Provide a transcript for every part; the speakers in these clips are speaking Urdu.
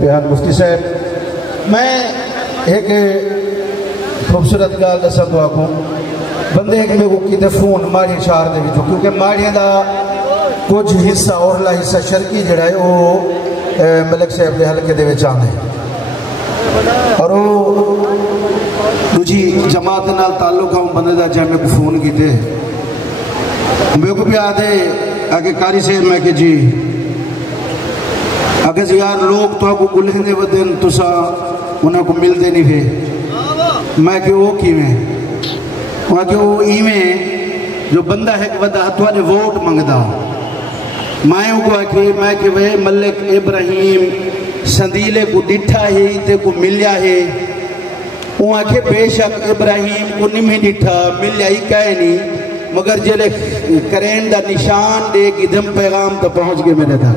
پیان مفتی صاحب میں ایک خوبصورت گال دساں تو آکھوں بندے ایک میں کو کیتے فون ماڑی شہر دے وچوں کیونکہ ماڑیاں دا کچھ حصہ اورلا حصہ شرقی جڑا ہے وہ ملک صاحب دے حلقے دے وچ آندا ہے اور وہ دوجی جماعت نال تعلق ہے بندے دا جے میں کو فون کیتے میں کو بھی آدھے آگے کاری سے میں کہ جی اگر یار لوگ تو آپ کو گلہیں دے ودن تو سا انہیں کو مل دے نہیں پھے میں کہ وہ کی میں وہاں کہ وہ ای میں جو بندہ ہے کہ ودا ہتوا نے ووٹ منگ دا میں کہ وہ ملک ابراہیم سندیلے کو ڈٹھا ہے تے کو ملیا ہے وہاں کہ بے شک ابراہیم کو نمیں ڈٹھا ملیا ہی کہے نہیں مگر جلے کرین دا نشان دے کی دم پیغام تا پہنچ گئے میرے دا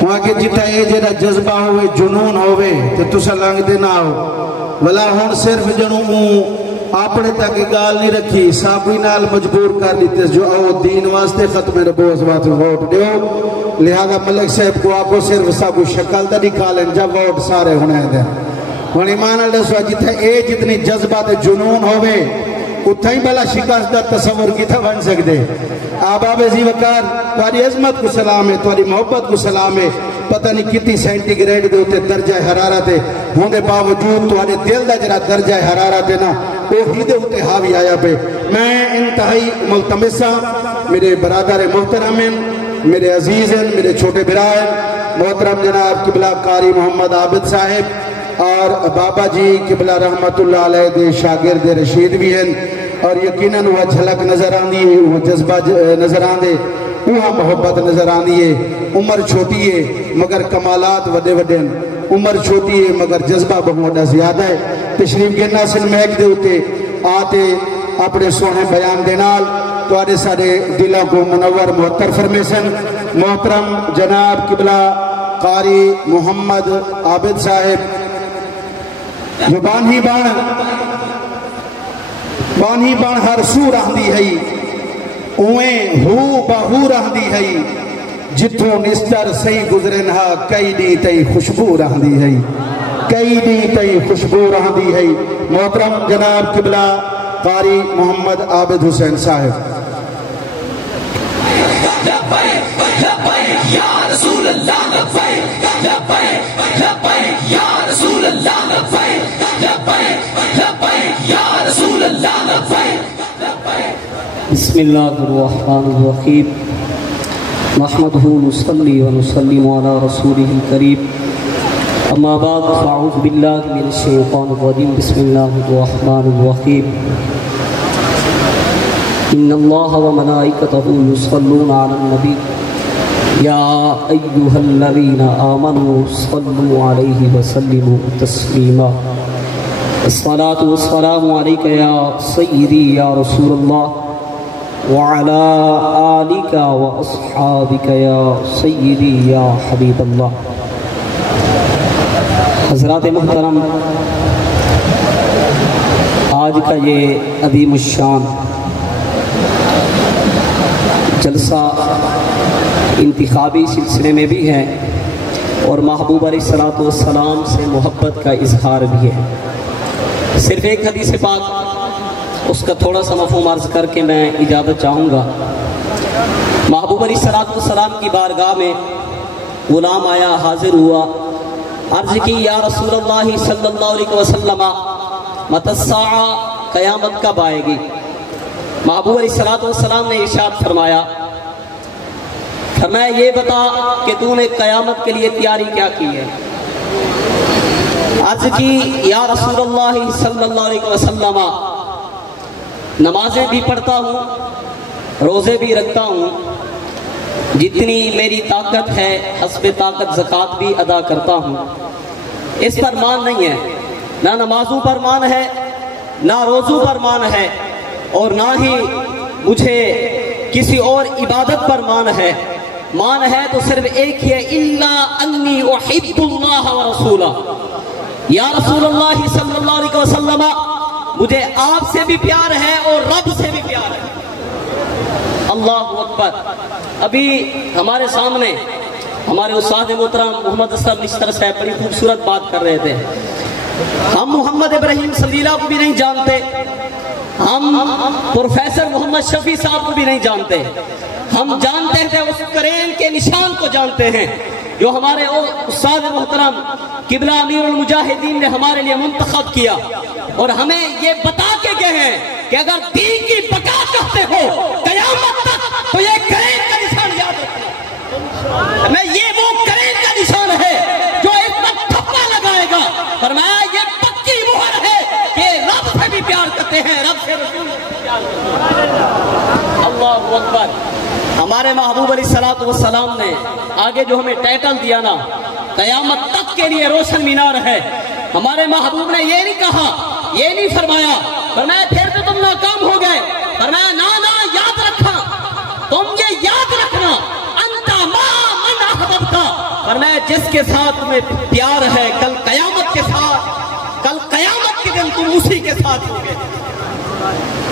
وہاں کے جتا اے جیدہ جذبہ ہوئے جنون ہوئے تو تسا لانگ دے نہ ہو ولا ہون صرف جنوں اپنے تک گال نہیں رکھی سابوی نال مجبور کر لیتے جو آؤ دین واسطے ختم نبوت واسطے ووٹ دیو لہذا ملک صاحب کو آپ کو صرف سابو شکل دا دکھا لیں جب ووٹ سارے ہونے دیں ہون ایمان اللہ سوا جتا اے جتنی جذبہ تے جنون ہوئے اتھائی بلا شکست دا تصور کی تھا بن سکتے آباب عزیز وقار تمہاری عظمت کو سلام ہے تمہاری محبت کو سلام ہے پتہ نہیں کتنی سینٹی گریڈ دے ہوتے درجہ حرارت ہے ہونے باوجود تمہارے دل دا جرا درجہ حرارت ہے نا وہ ہی دے ہوتے حاوی آیا پہ میں انتہائی ملتمسہ میرے برادر محترمین میرے عزیزن میرے چھوٹے برائن محترم جناب قبلہ قاری محمد عابد صاحب اور بابا جی قبلہ رحمت اللہ علیہ دے شاگرد رشید بھی ہیں اور یقیناً وہ جھلک نظر آندی ہے وہ جذبہ نظر آندے وہ محبت نظر آندی ہے عمر چھوٹی ہے مگر کمالات وڈے وڈے ہیں عمر چھوٹی ہے مگر جذبہ بہت زیادہ ہے تشریف کے ناصل محک دے ہوتے آتے اپنے سونے بیان دینال تو آنے سارے دلوں کو منور محتر فرمیسن محترم جناب قبلہ قاری محمد عابد صاحب جو بانی بان ہر سو رہندی ہے اویں ہو بہو رہندی ہے جتوں نستر صحیح گزرنہا کئی دی تی خوشبو رہندی ہے کئی دی تی خوشبو رہندی ہے محترم جناب قبلہ قاری محمد عابد حسین صاحب یا رسول اللہ لبیک لبیک لبیک یا رسول اللہ لبیک لبیک لبیک یا رسول اللہ لبیک لبیک بسم اللہ الرحمن الرحیم نحمدہ نصلی و نسلم علی رسولہ الکریم اما بعد فاعوذ باللہ من الشیطان الرجیم بسم اللہ الرحمن الرحیم ان اللہ و ملائکتہ یصلون علی النبی یا ایوہ الذین آمنوا صلوا علیہ وسلموا تسلیما الصلاة والسلام علیکہ یا سیدی یا رسول اللہ وعلا آلکہ واصحابکہ یا سیدی یا حبیب اللہ حضرات محترم آج کا یہ عظیم الشان جلسہ انتخابی سلسلے میں بھی ہے اور محبوب علیہ السلام سے محبت کا اظہار بھی ہے صرف ایک حدیث پاک اس کا تھوڑا سا مفہوم عرض کر کے میں اجازت چاہوں گا محبوب علیہ السلام کی بارگاہ میں غلام آیا حاضر ہوا عرض کی یا رسول اللہ صلی اللہ علیہ وسلم متی الساعہ قیامت کب آئے گی محبوب علیہ السلام نے ارشاد فرمایا یہ بتا کہ تو نے قیامت کے لیے تیاری کیا کی ہے عرض کی یا رسول اللہ صلی اللہ علیہ وسلم نمازیں بھی پڑھتا ہوں روزے بھی رکھتا ہوں جتنی میری طاقت ہے حسب طاقت زکوٰۃ بھی ادا کرتا ہوں اس پر مان نہیں ہے نہ نمازوں پر مان ہے نہ روزوں پر مان ہے اور نہ ہی مجھے کسی اور عبادت پر مان ہے تو صرف ایک ہی ہے الا انی احب اللہ و رسولہ یا رسول اللہ صلی اللہ علیہ وسلم مجھے آپ سے بھی پیار ہے اور رب سے بھی پیار ہے اللہ اکبر ابھی ہمارے سامنے ہمارے استاد محترم محمد اسلم نشتر صاحب بڑی خوبصورت بات کر رہے تھے. ہم محمد ابراہیم سندیلہ کو بھی نہیں جانتے, ہم پروفیسر محمد شفیع صاحب کو بھی نہیں جانتے, ہم جانتے تھے اس کرین کے نشان کو جانتے ہیں جو ہمارے استاد محترم قبلہ امیر المجاہدین نے ہمارے لیے منتخب کیا, اور ہمیں یہ بتا کے گئے ہیں کہ اگر دین کی بقا چاہتے ہو قیامت تک تو یہ کرین کا نشان یاد رکھنا. میں یہ وہ کرین کا نشان ہے جو ایک وقت تھپا لگائے گا, فرمایا یہ پکی مہر ہے کہ رب سے بھی پیار کرتے ہیں, رب سے رسول سے پیار کرتے ہیں. اللہ اکبر. ہمارے محبوب علیہ الصلوۃ والسلام نے آگے جو ہمیں ٹائٹل دیا نا, قیامت تک کے لیے روشن مینار ہے, ہمارے محبوب نے یہ نہیں کہا, یہ نہیں فرمایا پھر تو تم ناکام ہو گئے, فرمایا نا یاد رکھنا, تم یہ یاد رکھنا انت ما من احببتا, فرمایا جس کے ساتھ تمہیں پیار ہے کل قیامت کے دن تم اسی کے ساتھ ہو گے.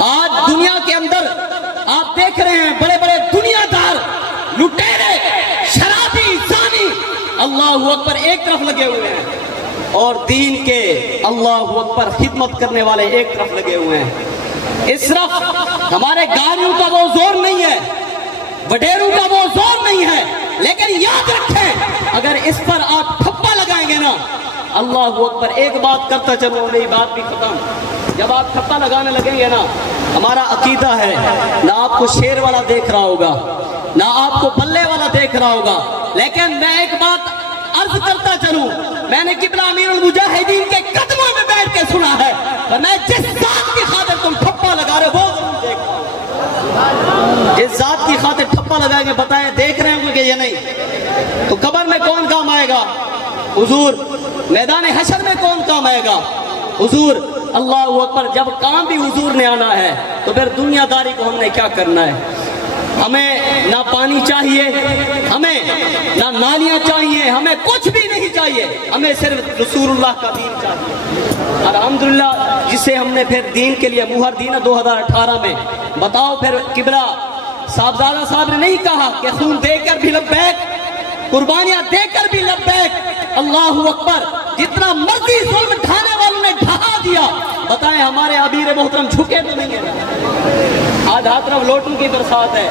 آج دنیا کے اندر آپ دیکھ رہے ہیں بڑے بڑے دنیا دار, لٹیرے, شرابی, زانی, اللہ اکبر ایک طرف لگے ہوئے ہیں, اور دین کے اللہ اکبر خدمت کرنے والے ایک طرف لگے ہوئے ہیں. اس طرف ہمارے گاڑیوں کا وہ زور نہیں ہے, وڈیروں کا وہ زور نہیں ہے, لیکن یاد رکھیں اگر اس پر آپ ٹھپا لگائیں گے نا, اللہ اکبر. ایک بات کرتا چلو, میری بات بھی ختم. جب آپ ٹھپا لگانے لگیں گے نا, ہمارا عقیدہ ہے نہ آپ کو شیر والا دیکھ رہا ہوگا, نہ آپ کو بلے والا دیکھ رہا ہوگا, لیکن میں ایک بات عرض کرتا چلوں, میں نے قبلہ امیر المجاہدین کے قدموں میں بیٹھ کے سنا ہے, میں جس ذات کی خاطر تم ٹھپا لگا رہے ہو وہ ضرور دیکھ رہا ہوں. جس ذات کی خاطر ٹھپا لگائیں گے بتائیں دیکھ رہے ہوں گے یا نہیں؟ تو قبر میں کون کام آئے گا حضور, میدان حشر میں کون کام آئے گا حضور. اللہ اکبر. جب کام بھی حضور نے آنا ہے تو پھر دنیا داری کو ہم نے کیا کرنا ہے؟ ہمیں نہ پانی چاہیے, ہمیں نہ نالیاں چاہیے, ہمیں کچھ بھی نہیں چاہیے, ہمیں صرف رسول اللہ کا دین چاہیے. الحمدللہ جسے ہم نے پھر دین کے لیے مہر دی نا 2018 میں. بتاؤ پھر قبلہ صاحبزادہ صاحب نے نہیں کہا کہ خون دے کر بھی لبیک, قربانیاں دے کر بھی لبیک. اللہ اکبر. جتنا مرضی ظلم ڈھانے والوں نے ڈھا دیا, بتائیں ہمارے امیر محترم جھکے تو نہیں ہیں؟ آج ہاتھ طرف لوٹوں کی برسات ہے,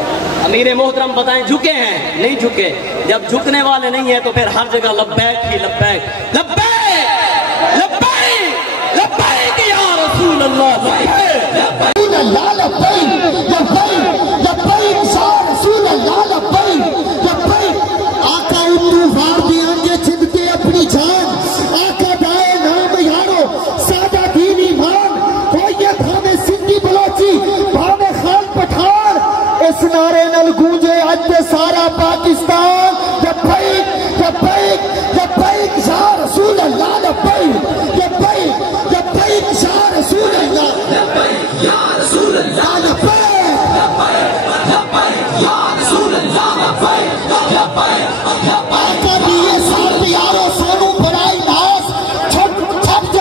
امیر محترم بتائیں جھکے ہیں نہیں جھکے؟ جب جھکنے والے نہیں ہیں تو پھر ہر جگہ لبیک ہی لبیک, لبیک لبیک لبیک یا رسول اللہ, لبیک اللہ لبیک لبیک لبیک یا رسول اللہ لبیک لبیک. آقا اتنو وار دیاں گے چھد کے اپنی جان, آقا دائے نام یارو سادہ دین ایمان, کوئیت ہمیں سندھی بلوچی بھاوے خان پٹھان, اس نعرے نل گونجے اج سارا پاکستان. لبیک لبیک لبیک یا رسول اللہ لبیک لبیک لبیک یا رسول اللہ لبیک یا رسول اللہ, لبیک لبیک یا رسول اللہ, لبیک لبیک. آقا دیئے ساتھ یارو سانو بڑائی ناس چھٹ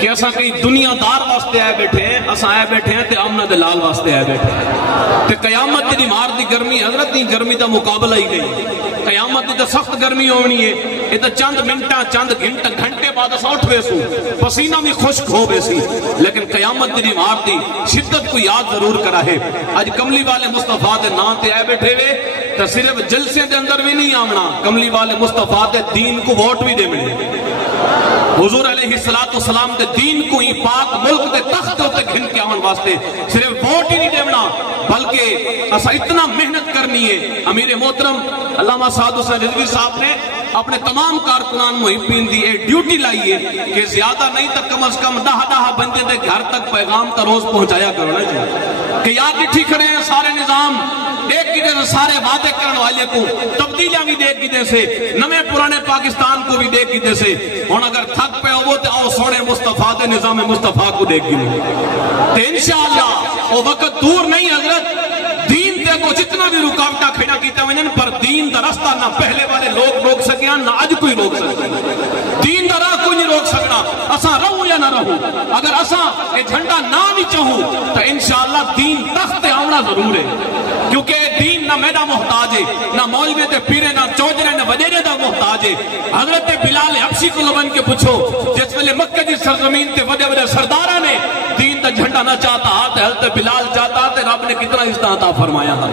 کہ اساں کئی دنیا دار واسطے آئے بیٹھے ہیں, اساں آئے بیٹھے ہیں تے آمنہ دلال واسطے آئے بیٹھے ہیں. تے قیامت دی مار دی گرمی, حضرت دی گرمی دا مقابلہ ہی نہیں. قیامت دی سخت گرمی ہونی ہے, یہ تو چند منٹاں چند گھنٹے بعد اساں اٹھ ویسو, پسینہ بھی خشک ہو ویسی, لیکن قیامت دی مار دی شدت کو یاد ضرور کرا ہے. آج کملی والے مصطفیٰ دے نام تے آئے بیٹھے ہوئے تو صرف جلسے دے اندر بھی نہیں آمنا, کملی والے مصطفیٰ دے دین کو ووٹ بھی دے ملے. حضور علیہ السلام دے دین کو ہی پاک ملک دے تخت ہوتے گھن کے آمن واسطے صرف ووٹ ہی نہیں دیونا, بلکہ اسا اتنا محنت کرنی ہے. امیر محترم علامہ سعد حسین رضوی صاحب نے اپنے تمام کارکنان محبین دی ایک ڈیوٹی لائی ہے کہ زیادہ نہیں تک کم از کم 10 بندے دے گھر تک پیغام تا روز پہنچایا کرو نا جی. کہ یاد لٹھی کھڑے ہیں سارے نظام ایک گیدے سے, سارے وعدے کرنے والے کو تبدیلیاں بھی دیکھ گیدے سے, نمے پرانے پاکستان کو بھی دیکھ گیدے سے. اور اگر تھک پہ ہو تو آؤ سوڑے مصطفیٰ دے نظام مصطفیٰ کو دیکھ گیدے. تو انشاءاللہ وہ وقت دور نہیں حضرت, دین دے کو جتنا بھی رکاوٹا کھڑا کیتا ونجن پر دین دا رستہ نہ پہلے والے لوگ روک سکیاں نہ آج کوئی روک سکتا. دین دا راہ کوئی نہیں روک سکنا, اساں رہوں یا نہ رہوں. اگر اساں یہ جھنڈا نہ بھی چاہوں تو انشاءاللہ دین تخت آمنا پڑھنا ضرور ہے، کیونکہ دین نہ میرا محتاج ہے، نہ مولوی تے پیرے، نہ چوجرے، نہ وڈیرے دا محتاج ہے۔ حضرت بلال حبشی کو لبن کے پوچھو، جس ویلے مکہ دی سرزمین تے وڈے وڈے سرداراں نے دین دا جھنڈا نہ چاہتا تے حضرت بلال چاہتا تے رب نے کتنا عزت عطا فرمایا ہے۔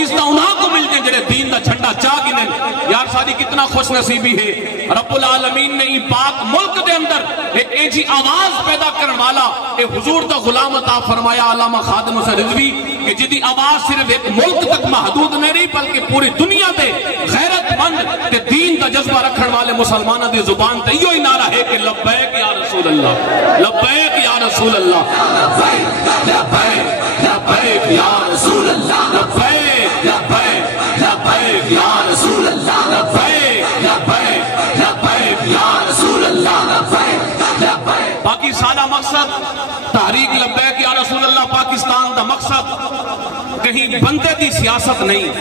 عزت انہاں کو ملتے جڑے دین دا جھنڈا چاہ گنن۔ یار ساری کتنا خوش نصیبی ہے، رب العالمین نے ای پاک ملک دے اندر ایک ایجی آواز پیدا کرن والا اے حضور دا غلام عطا فرمایا علامہ خادم حسین رضوی، کہ جدی آواز صرف ایک ملک تک محدود نہیں بلکہ پوری دنیا دے غیرت مند تے دین دا جذبہ رکھن والے مسلمانوں دی زبان تے یہی نعرہ ہے کہ لبیک یا رسول اللہ، لبیک یا رسول اللہ، لبیک لبیک لبیک یا رسول اللہ، لبیک لبیک لبیک یا رسول اللہ، لبیک لبیک لبیک یا رسول اللہ، لبیک لبیک۔ باقی سارا مقصد تحریک لبیک یا رسول اللہ پاکستان دا مقصد کہیں بندے دی سیاست نہیں،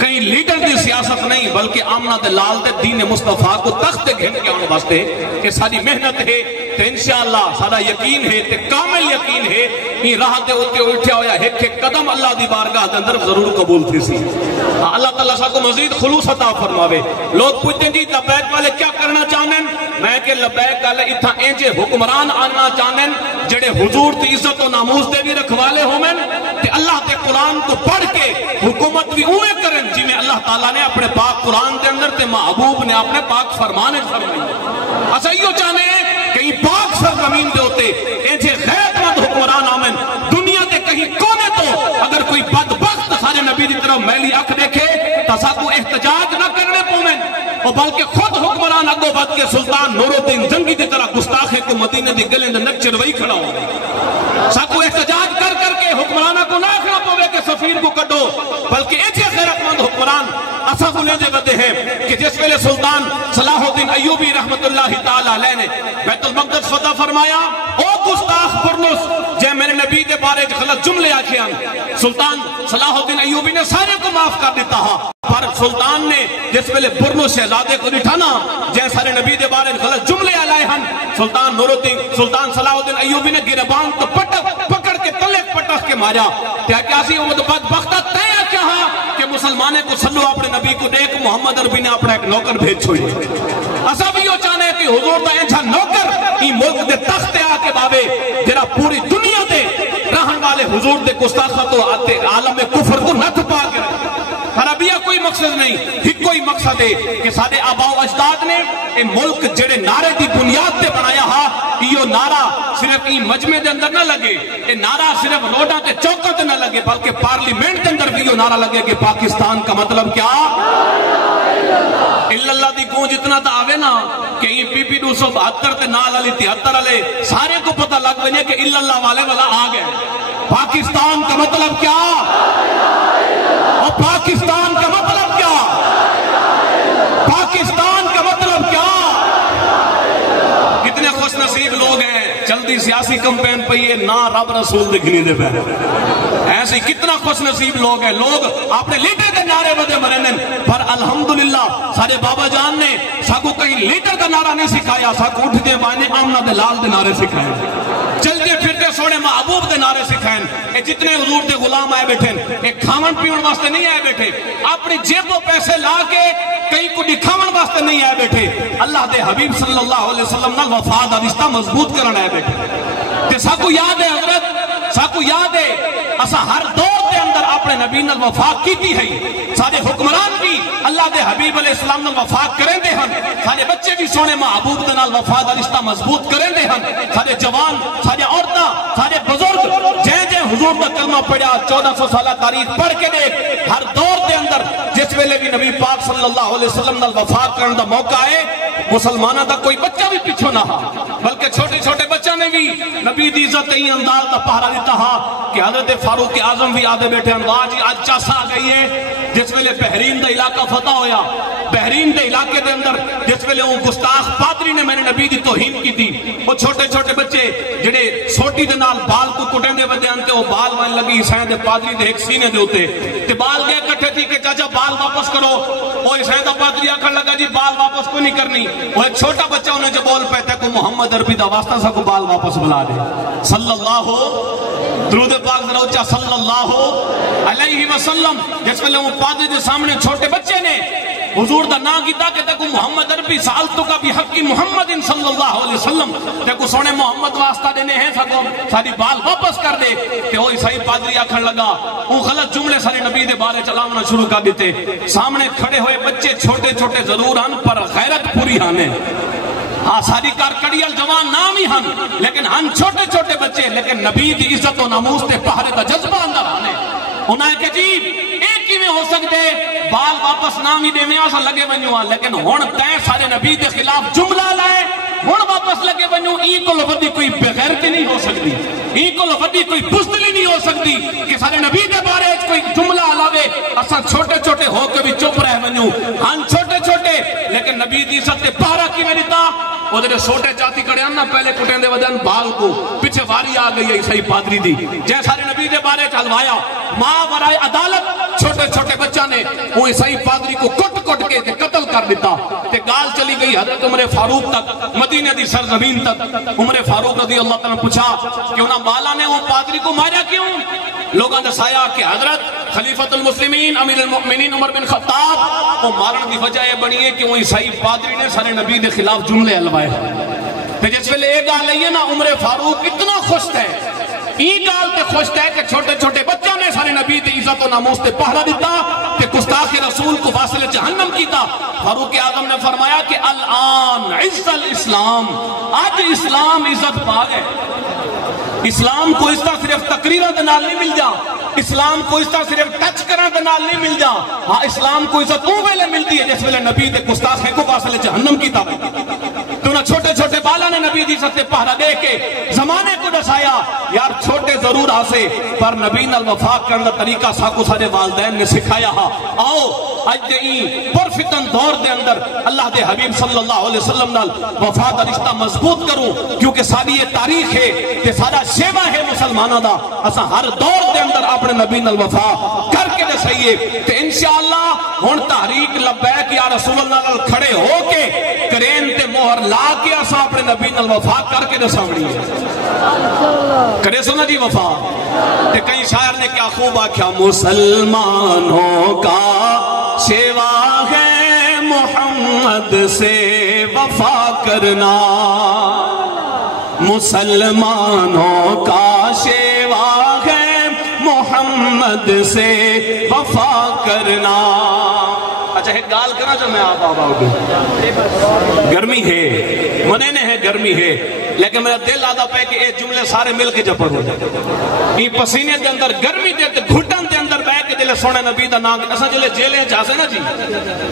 کہیں لیڈر دی سیاست نہیں، بلکہ آمنہ دلال دے دین مصطفیٰ کو تخت گھن کے آنے واسطے کہ ساری محنت ہے تو انشاءاللہ سارا یقین ہے تو کامل یقین ہے یہ راہ دے ہوتے اٹھیا ہویا ایک ایک قدم اللہ دی بارگاہ دے اندر ضرور قبول تھی سی۔ اللہ تعالیٰ سا کو مزید خلوص عطا فرماوے۔ لوگ پوچھتے ہیں جی لبیک والے کیا کرنا چاہنے؟ میں کہ لبیک والے اتھا اینجے حکمران آنا چاہنے جڑے حضور تی عزت و ناموز دے بھی رکھوالے ہومیں تے اللہ تے قرآن کو پڑھ کے حکومت بھی اوے کریں جی میں اللہ تعالیٰ نے اپنے پاک قرآن دے اندر تے محبوب نے اپنے پاک فرمانے فرمائی۔ ایسا ہی ہو چاہنے کہیں پاک سرزمین دے ہوتے اینجے غیرت مند حکمران آمن دنیا دے کہیں کونے تو اگر کوئی بدبخت سارے نبی دی طرف میلی اکھ دیکھے تسا کو احتجاج نہ کرنے پومن اور بلکہ خود حکمران اگو بد کے سلطان نور الدین جنگی دی طرح گستاخے کو مدینہ دی گلے اندر نچر وہی کھڑا ہو ساکو احتجاج کر کر کے حکمرانہ کو نہ کھڑا پوے کہ سفیر کو کٹو بلکہ ایچے غیرت مند حکمران اسا کو لے دے بدے ہیں کہ جس ویلے سلطان صلاح الدین ایوبی رحمت اللہ تعالیٰ علیہ نے بیت المقدس فتح فرمایا او گستاخ برنس جے میرے نبی دے بارے غلط جملے آکھے ہیں سلطان صلاح الدین ایوبی نے سارے کو معاف کر دیتا ہا پر سلطان نے جس ویلے برنس شہزادے کو نٹھانا جے سارے نبی دے بارے غلط جملے آلائے ہیں سلطان نور الدین سلطان صلاح الدین ایوبی نے گربان کو پکڑ کے تلے پٹخ کے مارا کیا سی وہ بدبختہ تیہ کہا کہ مسلمانے کو سلو اپنے نبی کو دیکھ محمد عربی نے اپنا ایک نوکر بھیج چھوڑی ایسا بھی ہو چاہنے کہ حضور دا انچھا نوکر ای ملک دے تخت آکے باوے جرا پوری دنیا دے رہن والے حضور دے گستاخت و عالم کفر کو نہ تھپا کے رکھے خرابیہ کوئی مقصد نہیں ہی کوئی مقصد ہے کہ سارے آباء و اجداد نے اے ملک جڑے نعرے دی بنیاد تے بنایا ہا یہ نعرہ صرف ای مجمع دے اندر نہ لگے اے نعرہ صرف روڈاں تے چوکوں تے نہ لگے بلکہ پارلیمنٹ دے اندر بھی یہ نعرہ لگے کہ پاکستان کا مطلب کیا اللہ دی گونج اتنا تا آوے نا کہ یہ پی پی 272 تے نال علی 73 علی سارے کو پتہ لگ بنے کہ اللہ والے والا آ گئے پاکستان کا مطلب کیا اور پاکستان کا مطلب کیا پاکستان کا مطلب کیا کتنے خوش نصیب لوگ ہیں جلدی سیاسی کمپین پہیے نا رب رسول دے گھنی دے پہنے ایسے کتنا خوش نصیب لوگ ہیں لوگ اپنے لیڈر کے نعرے بدے مرنن پر الحمدللہ سارے بابا جان نے ساکو کہیں لیڈر کا نعرہ نہیں سکھایا ساکو اٹھ دے بائنے آمنہ دے لال دے نعرے سکھائیں چلتے پھرتے سوڑے محبوب دے نعرے سکھائیں اے جتنے حضور دے غلام آئے بیٹھیں اے کھاون پیون واسطے نہیں آئے بیٹھے اپنی جیبوں پیسے لا کے کہیں کو دکھاون واسطے نہیں آئے بیٹھے اللہ دے حبیب صلی اللہ علیہ وسلم نال وفاد رشتہ مضبوط کرنا آئے بیٹھے تے ساکو یاد ہے حضرت ساکو یاد ہے اسا ہر دور دے اندر اپنے نبی نال وفاق کیتی ہے سارے حکمران بھی اللہ دے حبیب علیہ السلام نال وفاق کریں دے ہن سارے بچے بھی سونے محبوب دے نال وفاد رشتہ مضبوط کریں دے ہن سارے جوان سارے عورتاں سارے بزرگ جے حضور دا کلمہ پڑھا 1400 سالہ تاریخ پڑھ کے دیکھ ہر دور دے اندر جس ویلے بھی نبی پاک صلی اللہ علیہ وسلم نال وفاق کرن دا موقع ہے مسلمانہ دا کوئی بچہ بھی پیچھو نہ ہا بلکہ چھوٹے چھوٹے بچہ نے بھی نبی دی عزت ہی انداز دا پہرا دیتا ہا کہ حضرت فاروق اعظم بھی آدھے بیٹھے انواع جی آج چاسا آ گئی ہے جس ویلے بحرین دا علاقہ فتح ہویا بحرین دے علاقے دے اندر جس ویلے وہ گستاخ پادری نے میں نے نبی دی توہین کی تھی وہ چھوٹے چھوٹے بچے جڑے سوٹی دے نال بال کو کٹیں دے ودے انتے وہ بال وائن لگی حسین دے پادری دے ایک سینے دے ہوتے تے بال گئے کٹھے تھی کہ چاچا بال واپس کرو وہ حسین دا پادری آکھر لگا جی بال واپس کو نہیں کرنی وہ ایک چھوٹا بچہ انہیں جو بول پہتا ہے کہ محمد عربی دا واسطہ سا کو بال واپس بلا دے صلی اللہ درود پاک ذرا اچھا صلی اللہ علیہ وسلم. جس ویلے وہ پادری دے سامنے چھوٹے بچے نے حضور دا نام کیتا کہ تکو محمد عربی سالتو کا بھی حقی محمد صلی اللہ علیہ وسلم تکو سونے محمد واسطہ دینے ہیں سکو ساری بال واپس کر دے. کہ وہ عیسائی پادری آکھن لگا وہ غلط جملے سارے نبی دے بارے چلاونا شروع کر دیتے. سامنے کھڑے ہوئے بچے چھوٹے چھوٹے ضرور ہن پر غیرت پوری ہانے. ہاں ساری کارکڑیال جوان نام ہی ہن لیکن ہن چھوٹے چھوٹے بچے لیکن نبی دی عزت و ناموس تے پہرے دا جذبہ اندر آنے. انہیں کہ جی ایک ہی میں ہو سکتے بال واپس نام ہی دے میں آسا لگے بنیوں لیکن ہون تے سارے نبی دے خلاف جملہ لائے ہون واپس لگے بنیوں. این کو لفظی کوئی بغیرتی نہیں ہو سکتی, این کو لفظی کوئی بزدلی نہیں ہو سکتی کہ سارے نبی دے بارے کوئی جملہ علاوے اساں چھوٹے چھوٹے ہو کے بھی چپ رہ بنیوں. ہن چھوٹے چھوٹے لیکن نبی دی عزت تے پہرا کی میں دیتا. وہ دے چھوٹے چاتی کڑے نا پہلے کٹیں دے ودن بال کو پیچھے واری آ گئی ہے عیسائی پادری دی جے سارے نبی دے بارے چلوایا ماں برائے عدالت چھوٹے چھوٹے بچہ نے وہ عیسائی پادری کو کٹ کٹ کے قتل کر دیتا. تے گال چلی گئی حضرت عمر فاروق تک مدینہ دی سرزمین تک. عمر فاروق رضی اللہ تعالیٰ پوچھا کہ انہاں بالا نے وہ پادری کو مارا کیوں؟ لوگاں نے سایا کہ حضرت خلیفۃ المسلمین امیر المؤمنین عمر بن خطاب وہ مارن دی وجہ یہ بنی ہے کہ وہ عیسائی پادری نے سارے نبی دے خلاف جملے الوائے. تے جس ویلے ایک گال ہے نا عمر فاروق اتنا خوش ہے این گال تے خوش ہے کہ چھوٹے چھوٹے بچہ نے سارے نبی دے عزت و ناموس تے پہرا دیتا تے گستاخ رسول کو واصل جہنم کیتا. فاروق اعظم نے فرمایا کہ الان عز الاسلام آج اسلام عزت پا گئے. اسلام کو اس طرح صرف تقریرہ دنال نہیں مل جا, اسلام کو اس طرح صرف ٹچ کرنا دنال نہیں مل جا. ہاں اسلام کو عزت اون ویلے ملتی ہے جس ویلے نبی دے گستاخے کو واصل جہنم کیتا. تو نہ چھوٹے چھوٹے بالا نے نبی دی عزت پہرا دے کے زمانے کو دسایا یار چھوٹے ضرور آسے پر نبی نال وفا کرنا طریقہ ساکو سارے والدین نے سکھایا. ہاں آؤ اج دے این پرفتن دور دے اندر اللہ دے حبیب صلی اللہ علیہ وسلم نال وفا دا رشتہ مضبوط کروں کیونکہ ساری یہ تاریخ ہے کہ سارا شیوہ ہے مسلمانہ دا. اسا ہر دور دے اندر اپنے نبی نال وفا کر کے دے سہیے تے انشاءاللہ ہون تحریک لبیک یا رسول اللہ نال کھڑے ہو کے کرین تے مہر لا کے اسا اپنے نبی نال وفا کر کے دے سامنے کرے سنا جی وفا. تے کئی شاعر نے کیا خوب آکھیا مسلمانوں کا شیوا ہے محمد سے وفا کرنا, مسلمانوں کا شیوا ہے محمد سے وفا کرنا. اچھا ایک گال کرنا جو میں آپ آبا ہوگی گرمی ہے منینے ہے گرمی ہے لیکن میرا دل آدھا پہ کہ ایک جملے سارے مل کے جپڑ ہو جائے. یہ پسینے دے اندر گرمی دے گھٹن دے اندر بہ کے دلے سونے نبی دا نام اساں جلے جیلیں جاسے نا جی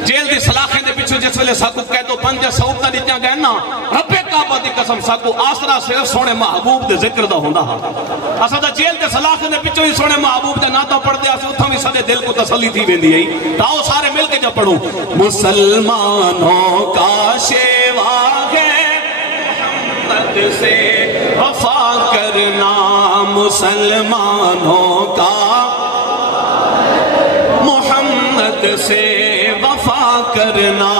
جیل دی سلاخیں دے پچھو جس ویلے ساکو کہہ دو پنجے سعودہ دیتیاں گئے نا رب کعبہ دی قسم ساکو آسرا صرف سونے محبوب دے ذکر دا ہوندہ ہاں. اساں دا جیل دے سلاخیں دے پچھو ہی سونے محبوب دے ناتا پڑھ دے آسے اتھا بھی سارے دل کو تسلی تھی بیندی ہے. تاؤ سارے مل کے جب پڑھوں مسلمانوں کا شیوا ہے محمد سے وفا کرنا, مسلمانوں کا محمد سے وفا کرنا,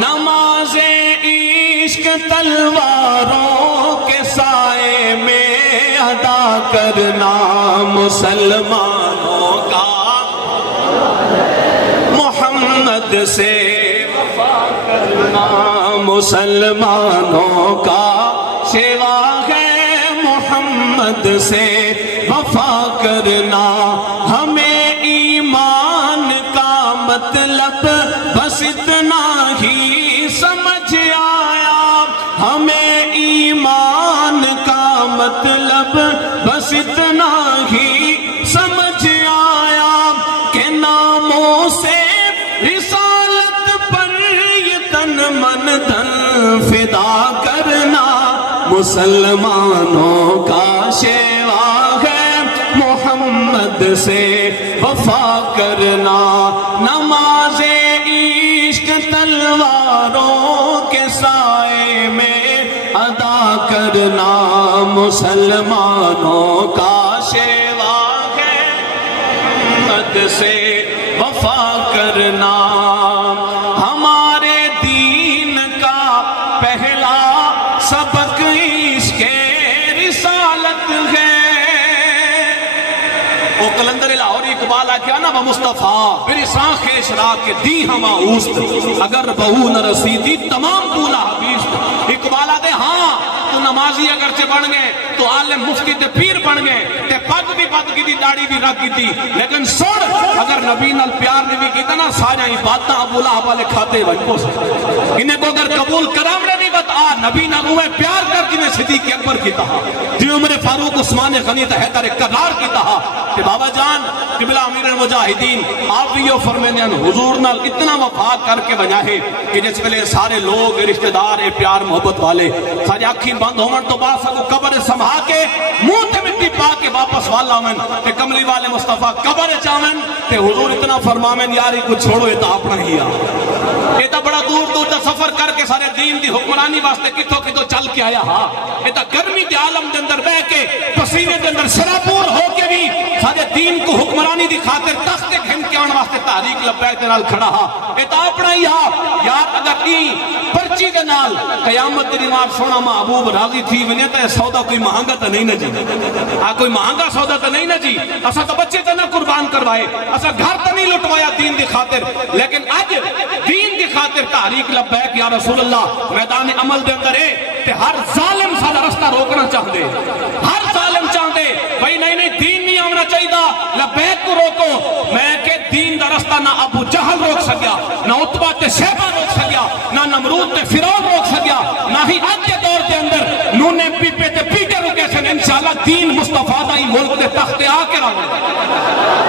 نماز عشق تلواروں کے سائے میں ادا کرنا, مسلمانوں کا محمد سے وفا کرنا, مسلمانوں کا شیوا ہے محمد سے وفا کرنا. ہمیں ایمان کا مطلب بس اتنا ہی سمجھ آیا, ہمیں ایمان کا مطلب بس اتنا ہی سمجھ آیا کہ ناموں سے رسالت پر یہ تن من دھن فدا کرنا, مسلمانوں کا شیوا ہے محمد سے وفا کرنا, نماز عشق تلواروں کے سائے میں ادا کرنا, مسلمانوں کا شیوا ہے محمد سے وفا کرنا. ہمارے دین کا پہلا سبق عشق رسالت ہے, فرمایا کیا نا وہ مصطفیٰ میری سانخ اشراق کے دی ہما اوست اگر بہو نہ رسیدی تمام پولا حبیست اقبال آتے ہاں تو نمازی اگرچہ بن گئے تو عالم مفتی تے پیر بن گئے تے پگ بھی بد کی دی داڑھی بھی رکھ کی تھی لیکن سن اگر نبی نال پیار نہیں کیتا نا سارا عبادت ابو لہب والے کھاتے بن سے انہیں کو اگر قبول کرام نے نہیں بتا نبی نال ہوئے پیار کر جنہیں صدیق اکبر کیتا جنہیں عمر فاروق عثمان غنی تے حیدر قرار کیتا کہ بابا جان قبلہ امیر المجاہدین آپ بھی یہ فرمینے حضور نال اتنا وفات کر کے بنا ہے کہ جس ویلے سارے لوگ رشتہ دار پیار محبت والے سارے آنکھیں بند ہومن تو بعد سکو قبر سمجھا کے منہ تے مٹی پا کے واپس والا من تے کملی والے مصطفیٰ قبر چاون تے حضور اتنا فرمامن یاری کو چھوڑو یہ تا اپنا ہی یہ تا بڑا دور دور تا سفر کر کے سارے دین دی حکمرانی واسطے کتھو کتھو چل کے آیا ہاں یہ تا گرمی دی عالم دے اندر بہ کے پسینے دے اندر سراپور ہو کے بھی سارے دین کو حکمرانی دی خاطر تخت گھن کے آن واسطے تحریک لبیک دے نال کھڑا ہاں یہ تا اپنا ہی ہاں یاد اگر کی پرچی دے نال قیامت دی نماز سونا محبوب راضی تھی ونیا تا سودا کوئی مہنگا تا نہیں نہ جی کوئی مہنگا سودا تا نہیں نہ جی اسا تو بچے تا نہ قربان کروائے اسا گھر تا نہیں لٹوایا دین دی خاطر لیکن آج دین دی خاطر تحریک لبیک یا رسول اللہ میدان عمل دے اندر ہے کہ ہر ظالم سارا رستہ روکنا چاہ دے ہر ظالم چاہ دے بھئی نہیں دین نہیں آمنا چاہیے دا لبیک کو روکو میں کہ دین دا رستہ نہ ابو جہل روک سکیا نہ عتبہ تے شیبہ روک سکیا نہ نمرود تے فرعون روک سکیا نہ ہی آج کے دور دے اندر نونے پیپے تے پیٹے روکے سے انشاءاللہ دین مصطفیٰ دا ہی ملک دے تخت آ کے رہو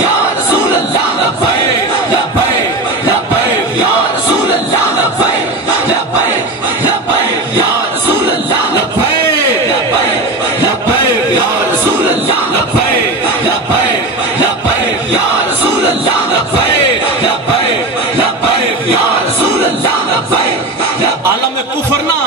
یا رسول اللہ لبیک لبیک لبیک یا رسول اللہ لبیک لبیک لبیک یا رسول اللہ لبیک لبیک لبیک یا رسول اللہ لبیک لبیک لبیک یا رسول اللہ لبیک لبیک لبیک یا رسول اللہ لبیک عالم کفر نہ